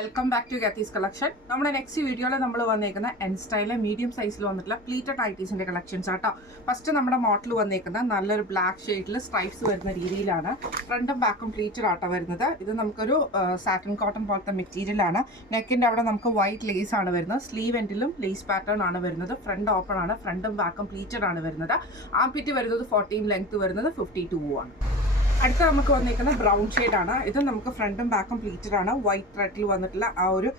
Welcome back to ഗാത്തീസ് collection. നമ്മുടെ next വീഡിയോയിൽ നമ്മൾ വന്നേക്കുന്ന എൻ സ്റ്റൈലിലെ മീഡിയം സൈസിൽ വന്നിട്ടുള്ള പ്ലീറ്റഡ് നൈറ്റീസിന്റെ കളക്ഷൻസ് ആട്ടോ. ഫസ്റ്റ് നമ്മുടെ മോഡൽ വന്നേക്കുന്ന നല്ലൊരു ബ്ലാക്ക് ഷെയ്ഡിൽ സ്ട്രൈപ്സ് വരുന്ന രീതിയിലാണ്. ഫ്രണ്ടും ബാക്കും പ്ലീറ്റഡ് ആട്ടോ വരുന്നത്. ഇത് നമുക്കൊരു സാറ്റിൻ കോട്ടൺ പോലത്തെ മെറ്റീരിയൽ ആണ്. നെക്കിന്റെ അവിടെ നമുക്ക് വൈറ്റ് ലേസ് ആണ് വരുന്നത്. സ്ലീവ് എൻഡിലും ലേസ് പാറ്റേൺ ആണ് വരുന്നത്. ഫ്രണ്ട് ഓപ്പൺ ആണ്. ഫ്രണ്ടും ബാക്കും പ്ലീറ്റഡ് ആണ് വരുന്നത്. ആംപിറ്റ് വരുന്നത് 14, ലെങ്ത് വരുന്നത് 52 ആണ്. അടുത്ത നമുക്ക് വന്നിരിക്കുന്ന ബ്രൗൺ ഷെയ്ഡാണ്. ഇത് നമുക്ക് ഫ്രണ്ടും ബാക്കും പ്ലീറ്റഡ് ആണ്. വൈറ്റ് ത്രെഡിൽ വന്നിട്ടുള്ള ആ ഒരു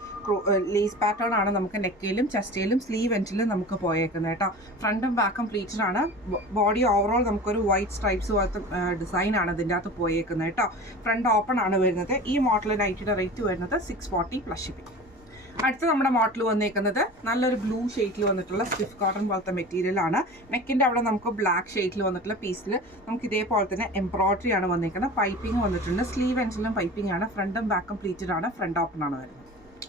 ലേസ് പാറ്റേൺ ആണ് നമുക്ക് നെക്കയിലും ചെസ്റ്റയിലും സ്ലീവ് എൻഡിലും നമുക്ക് പോയേക്കുന്നത് കേട്ടോ. ഫ്രണ്ടും ബാക്കും പ്ലീറ്റഡ് ആണ്. ബോഡി ഓവറോൾ നമുക്കൊരു വൈറ്റ് സ്ട്രൈപ്സ് പോലത്തെ ഡിസൈൻ ആണ് ഇതിൻ്റെ അകത്ത് പോയേക്കുന്നത് കേട്ടോ. ഫ്രണ്ട് ഓപ്പൺ ആണ് വരുന്നത്. ഈ മോഡൽ നൈറ്റിയുടെ റേറ്റ് വരുന്നത് 640 പ്ലസ് ഷിപ്പിംഗ്. അടുത്ത നമ്മുടെ മോഡൽ വന്നേക്കുന്നത് നല്ലൊരു ബ്ലൂ ഷെയ്ഡിൽ വന്നിട്ടുള്ള സ്റ്റിഫ് കോട്ടൺ പോലത്തെ മെറ്റീരിയൽ ആണ്. നെക്കിൻ്റെ അവിടെ നമുക്ക് ബ്ലാക്ക് ഷെയ്ഡിൽ വന്നിട്ടുള്ള പീസിൽ നമുക്ക് ഇതേപോലെ തന്നെ എംബ്രോയിഡറി ആണ് വന്നിരിക്കുന്നത്. പൈപ്പിംഗ് വന്നിട്ടുണ്ട്. സ്ലീവ് എൻഡിലും പൈപ്പിംഗ് ആണ്. ഫ്രണ്ടും ബാക്കും പ്ലീറ്റഡ് ആണ്. ഫ്രണ്ട് ഓപ്പൺ ആണ് വരുന്നത്.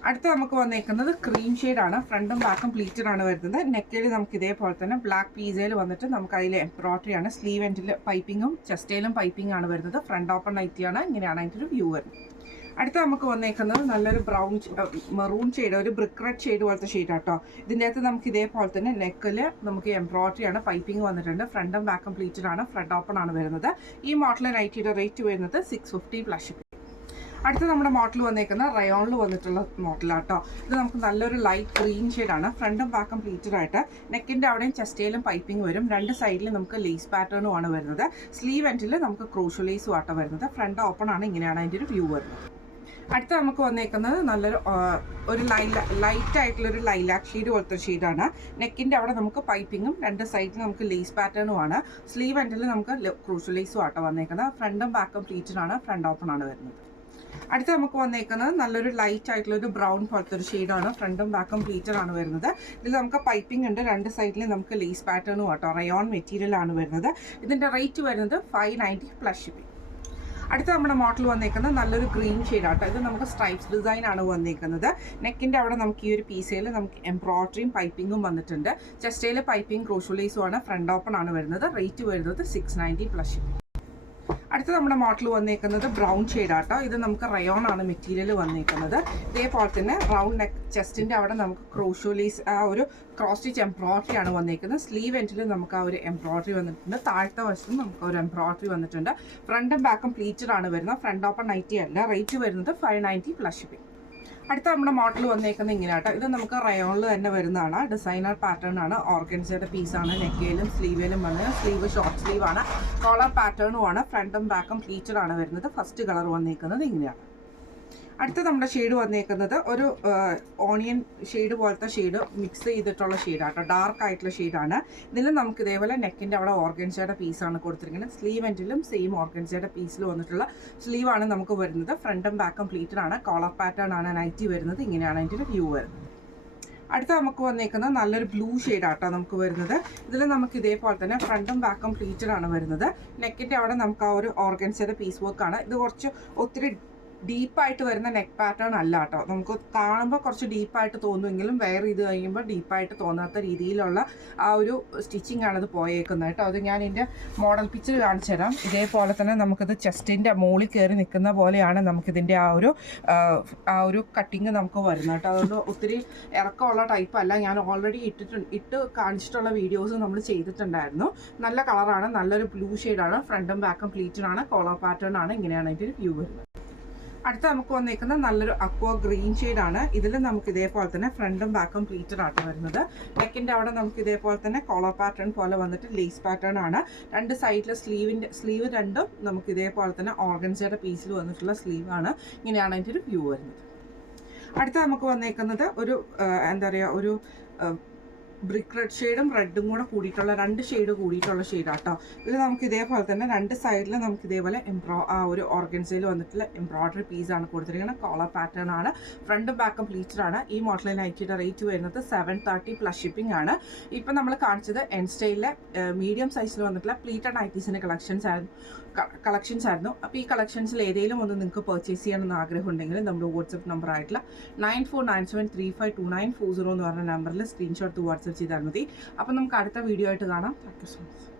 അടുത്ത നമുക്ക് വന്നേക്കുന്നത് ക്രീം ഷെയ്ഡാണ്. ഫ്രണ്ടും ബാക്കും പ്ലീറ്റഡ് ആണ് വരുന്നത്. നെക്കിൽ നമുക്ക് ഇതേപോലെ തന്നെ ബ്ലാക്ക് പീസയിൽ വന്നിട്ട് നമുക്ക് അതിൽ എംബ്രോയിഡറി ആണ്. സ്ലീവ് എൻഡിൽ പൈപ്പിങ്ങും ചെസ്റ്റയിലും പൈപ്പിംഗ് ആണ് വരുന്നത്. ഫ്രണ്ട് ഓപ്പൺ നൈറ്റിയാണ്. ഇങ്ങനെയാണ് അതിൻ്റെ ഒരു വ്യൂ വരുന്നത്. അടുത്ത നമുക്ക് വന്നേക്കുന്നത് നല്ലൊരു ബ്രൗൺ മെറൂൺ ഷെയ്ഡ്, ഒരു ബ്രിക്ക് റെഡ് ഷെയ്ഡ് പോലത്തെ ഷെയ്ഡ് ആട്ടോ. ഇതിൻ്റെ അകത്ത് നമുക്ക് ഇതേപോലെ തന്നെ നെക്കിൽ നമുക്ക് എംബ്രോയിഡറി ആണ്. പൈപ്പിംഗ് വന്നിട്ടുണ്ട്. ഫ്രണ്ടും ബാക്കും പ്ലീറ്റഡ് ആണ്. ഫ്രണ്ട് ഓപ്പൺ ആണ് വരുന്നത്. ഈ മോഡൽ നൈറ്റിയുടെ റേറ്റ് വരുന്നത് 650 പ്ലസ് ഷിപ്പിംഗ്. അടുത്ത നമ്മുടെ മോഡൽ വന്നേക്കുന്ന റയോണിൽ വന്നിട്ടുള്ള മോഡലാട്ടോ. ഇത് നമുക്ക് നല്ലൊരു ലൈറ്റ് ഗ്രീൻ ഷെയ്ഡാണ്. ഫ്രണ്ടും ബാക്കും പ്ലീറ്റഡ് ആയിട്ട് നെക്കിൻ്റെ അവിടെയും ചെസ്റ്റയിലും പൈപ്പിംഗ് വരും. രണ്ട് സൈഡിൽ നമുക്ക് ലേസ് പാറ്റേണും ആണ് വരുന്നത്. സ്ലീവ് എൻഡിൽ നമുക്ക് ക്രൂഷ്യൽ ലേസും ആട്ടോ വരുന്നത്. ഫ്രണ്ട് ഓപ്പൺ ആണ്. ഇങ്ങനെയാണ് അതിൻ്റെ ഒരു വ്യൂ വരുന്നത്. അടുത്ത നമുക്ക് വന്നേക്കുന്നത് നല്ലൊരു ഒരു ലൈറ്റ് ആയിട്ടുള്ളൊരു ലൈലാക്ക് ഷെയ്ഡ് പോലത്തെ ഷെയ്ഡാണ്. നെക്കിൻ്റെ അവിടെ നമുക്ക് പൈപ്പിങ്ങും രണ്ട് സൈഡിൽ നമുക്ക് ലേസ് പാറ്റേണും ആണ്. സ്ലീവ് എൻഡിൽ നമുക്ക് ക്രൂഷ്യൽ ലേസും ആട്ടോ വന്നേക്കുന്നത്. ഫ്രണ്ടും ബാക്കും പ്ലീറ്റഡ് ആണ്. ഫ്രണ്ട് ഓപ്പൺ ആണ് വരുന്നത്. അടുത്ത നമുക്ക് വന്നേക്കുന്നത് നല്ലൊരു ലൈറ്റ് ആയിട്ടുള്ളൊരു ബ്രൗൺ പോലത്തെ ഒരു ഷെയ്ഡാണ്. ഫ്രണ്ടും ബാക്കും പ്ലീറ്റഡ് ആണ് വരുന്നത്. ഇതിൽ നമുക്ക് പൈപ്പിംഗ് ഉണ്ട്. രണ്ട് സൈഡിൽ നമുക്ക് ലേസ് പാറ്റേണും ആട്ടോ. റയോൺ മെറ്റീരിയൽ ആണ് വരുന്നത്. ഇതിൻ്റെ റേറ്റ് വരുന്നത് 590 പ്ലസ് ഷിപ്പിംഗ്. അടുത്ത നമ്മുടെ മോഡൽ വന്നേക്കുന്നത് നല്ലൊരു ഗ്രീൻ ഷെയ്ഡാട്ടോ. ഇത് നമുക്ക് സ്ട്രൈപ്സ് ഡിസൈൻ ആണ് വന്നേക്കുന്നത്. നെക്കിൻ്റെ അവിടെ നമുക്ക് ഈ ഒരു പീസയിൽ നമുക്ക് എംബ്രോയിഡറിയും പൈപ്പിങ്ങും വന്നിട്ടുണ്ട്. ചെസ്റ്റയിൽ പൈപ്പിംഗ് ക്രൂഷ്യൽ ലേസും ആണ്. ഫ്രണ്ട് ഓപ്പൺ ആണ് വരുന്നത്. റേറ്റ് വരുന്നത് 690 പ്ലസ് ഷിപ്പിംഗ്. അടുത്ത നമ്മുടെ മോഡൽ വന്നേക്കുന്നത് ബ്രൗൺ ഷെയ്ഡാട്ടോ. ഇത് നമുക്ക് റയോൺ ആണ് മെറ്റീരിയൽ വന്നേക്കുന്നത്. ഇതേപോലെ തന്നെ റൗണ്ട് നെക്ക് ചെസ്റ്റിൻ്റെ അവിടെ നമുക്ക് ക്രോഷ്യൽ ലേസ് ആ ഒരു ക്രോസ് സ്റ്റിച്ച് എംബ്രോയിഡറി ആണ് വന്നേക്കുന്നത്. സ്ലീവ് എൻഡിൽ നമുക്ക് ആ ഒരു എംബ്രോയിഡറി വന്നിട്ടുണ്ട്. താഴത്തെ വശത്തും നമുക്ക് ഒരു എംബ്രോയിഡറി വന്നിട്ടുണ്ട്. ഫ്രണ്ടും ബാക്കും പ്ലീറ്റഡ് ആണ് വരുന്നത്. ഫ്രണ്ട് ഓപ്പൺ നൈറ്റി അല്ല. റേറ്റ് വരുന്നത് 590 പ്ലസ് ഷിപ്പിംഗ്. അടുത്ത നമ്മുടെ മോഡൽ വന്നേക്കുന്നത് ഇങ്ങനെയാട്ടോ. ഇത് നമുക്ക് റയോണിൽ തന്നെ വരുന്നതാണ്. ഡിസൈനർ പാറ്റേൺ ആണ്. ഓർഗൻസയുടെ പീസാണ്. നെക്കയിലും സ്ലീവിലും വന്നത്. സ്ലീവ് ഷോർട്ട് സ്ലീവ് ആണ്. കോളർ പാറ്റേണും ആണ്. ഫ്രണ്ടും ബാക്കും പ്ലീറ്റഡ് ആണ് വരുന്നത്. ഫസ്റ്റ് കളർ വന്നേക്കുന്നത് ഇങ്ങനെയാണ്. അടുത്ത നമ്മുടെ ഷെയ്ഡ് വന്നേക്കുന്നത് ഒരു ഓണിയൻ ഷെയ്ഡ് പോലത്തെ ഷെയ്ഡ് മിക്സ് ചെയ്തിട്ടുള്ള ഷെയ്ഡാട്ടോ. ഡാർക്ക് ആയിട്ടുള്ള ഷെയ്ഡാണ്. ഇതിൽ നമുക്ക് ഇതേപോലെ നെക്കിൻ്റെ അവിടെ ഓർഗൻസയുടെ പീസാണ് കൊടുത്തിരിക്കുന്നത്. സ്ലീവ് എൻഡിലും സെയിം ഓർഗൻസയുടെ പീസിൽ വന്നിട്ടുള്ള സ്ലീവാണ് നമുക്ക് വരുന്നത്. ഫ്രണ്ടും ബാക്കും പ്ലീറ്റഡ് ആണ്. കോളർ പാറ്റേൺ ആണ് നൈറ്റി വരുന്നത്. ഇങ്ങനെയാണ് അതിൻ്റെ വ്യൂ വരുന്നത്. അടുത്ത നമുക്ക് വന്നേക്കുന്നത് നല്ലൊരു ബ്ലൂ ഷെയ്ഡാട്ടോ നമുക്ക് വരുന്നത്. ഇതിൽ നമുക്ക് ഇതേപോലെ തന്നെ ഫ്രണ്ടും ബാക്കും പ്ലീറ്റഡ് ആണ് വരുന്നത്. നെക്കിൻ്റെ അവിടെ നമുക്ക് ആ ഒരു ഓർഗൻസയുടെ പീസ് വർക്കാണ്. ഇത് കുറച്ച് ഒത്തിരി ഡീപ്പായിട്ട് വരുന്ന നെക്ക് പാറ്റേൺ അല്ല കേട്ടോ. നമുക്ക് കാണുമ്പോൾ കുറച്ച് ഡീപ്പായിട്ട് തോന്നുമെങ്കിലും വെയർ ചെയ്ത് കഴിയുമ്പോൾ ഡീപ്പായിട്ട് തോന്നാത്ത രീതിയിലുള്ള ആ ഒരു സ്റ്റിച്ചിങ് ആണിത് പോയേക്കുന്നത് കേട്ടോ. അത് ഞാൻ ഇതിൻ്റെ മോഡൽ പിക്ചർ കാണിച്ചു തരാം. ഇതേപോലെ തന്നെ നമുക്കിത് ചെസ്റ്റിൻ്റെ മുകളിൽ കയറി നിൽക്കുന്ന പോലെയാണ് നമുക്കിതിൻ്റെ ആ ഒരു കട്ടിങ് നമുക്ക് വരുന്നത് കേട്ടോ. അതുകൊണ്ട് ഒത്തിരി ഇറക്കമുള്ള ടൈപ്പ് അല്ല. ഞാൻ ഓൾറെഡി ഇട്ട് കാണിച്ചിട്ടുള്ള വീഡിയോസ് നമ്മൾ ചെയ്തിട്ടുണ്ടായിരുന്നു. നല്ല കളറാണ്. നല്ലൊരു ബ്ലൂ ഷെയ്ഡാണ്. ഫ്രണ്ടും ബാക്കും പ്ലീറ്റഡ് ആണ്. കോളർ പാറ്റേൺ ആണ്. ഇങ്ങനെയാണ് അതിൻ്റെ ഒരു വ്യൂ വരുന്നത്. അടുത്ത നമുക്ക് വന്നേക്കുന്നത് നല്ലൊരു അക്വ ഗ്രീൻ ഷെയ്ഡാണ്. ഇതിൽ നമുക്ക് ഇതേപോലെ തന്നെ ഫ്രണ്ടും ബാക്കും പ്ലീറ്റഡ് ആയിട്ട് വരുന്നത്. നെക്കിൻ്റെ അവിടെ നമുക്ക് ഇതേപോലെ തന്നെ കോളർ പാറ്റേൺ പോലെ വന്നിട്ട് ലേസ് പാറ്റേൺ ആണ്. രണ്ട് സൈഡിൽ സ്ലീവ് രണ്ടും നമുക്ക് ഇതേപോലെ തന്നെ ഓർഗൻസയുടെ പീസിൽ വന്നിട്ടുള്ള സ്ലീവാണ്. ഇങ്ങനെയാണ് അതിൻ്റെ ഒരു വ്യൂ വരുന്നത്. അടുത്ത നമുക്ക് വന്നേക്കുന്നത് ഒരു എന്താ പറയുക ഒരു ബ്രിക്ക് റെഡ് ഷെയ്ഡും റെഡും കൂടെ കൂടിയിട്ടുള്ള രണ്ട് ഷെയ്ഡ് കൂടിയിട്ടുള്ള ഷെയ്ഡാട്ടോ. ഇതിൽ നമുക്ക് ഇതേപോലെ തന്നെ രണ്ട് സൈഡിൽ നമുക്ക് ഇതേപോലെ ആ ഒരു ഓർഗൻസയിൽ വന്നിട്ടുള്ള എംബ്രോയിഡറി പീസാണ് കൊടുത്തിരിക്കുന്നത്. കോളർ പാറ്റേൺ ആണ്. ഫ്രണ്ടും ബാക്കും പ്ലീറ്റഡ് ആണ്. ഈ മോഡലിൽ നൈറ്റിയുടെ റേറ്റ് വരുന്നത് 730 പ്ലസ് ഷിപ്പിംഗ് ആണ്. ഇപ്പം നമ്മൾ കാണിച്ചത് എൻ സ്റ്റൈലിലെ മീഡിയം സൈസിൽ വന്നിട്ടുള്ള പ്ലീറ്റഡ് നൈറ്റീസിൻ്റെ കളക്ഷൻസ് ആയിരുന്നു. അപ്പോൾ ഈ കളക്ഷൻസിൽ ഏതെങ്കിലും ഒന്ന് നിങ്ങൾക്ക് പർച്ചേസ് ചെയ്യണമെന്ന് ആഗ്രഹം ഉണ്ടെങ്കിൽ നമ്മുടെ വാട്സപ്പ് നമ്പർ ആയിട്ടുള്ള 9497352940 എന്ന് പറഞ്ഞ നമ്പറിൽ സ്ക്രീൻഷോട്ട് വാട്സപ്പ് ചെയ്താൽ മതി. അപ്പോൾ നമുക്ക് അടുത്ത വീഡിയോ ആയിട്ട് കാണാം. Thank you so much.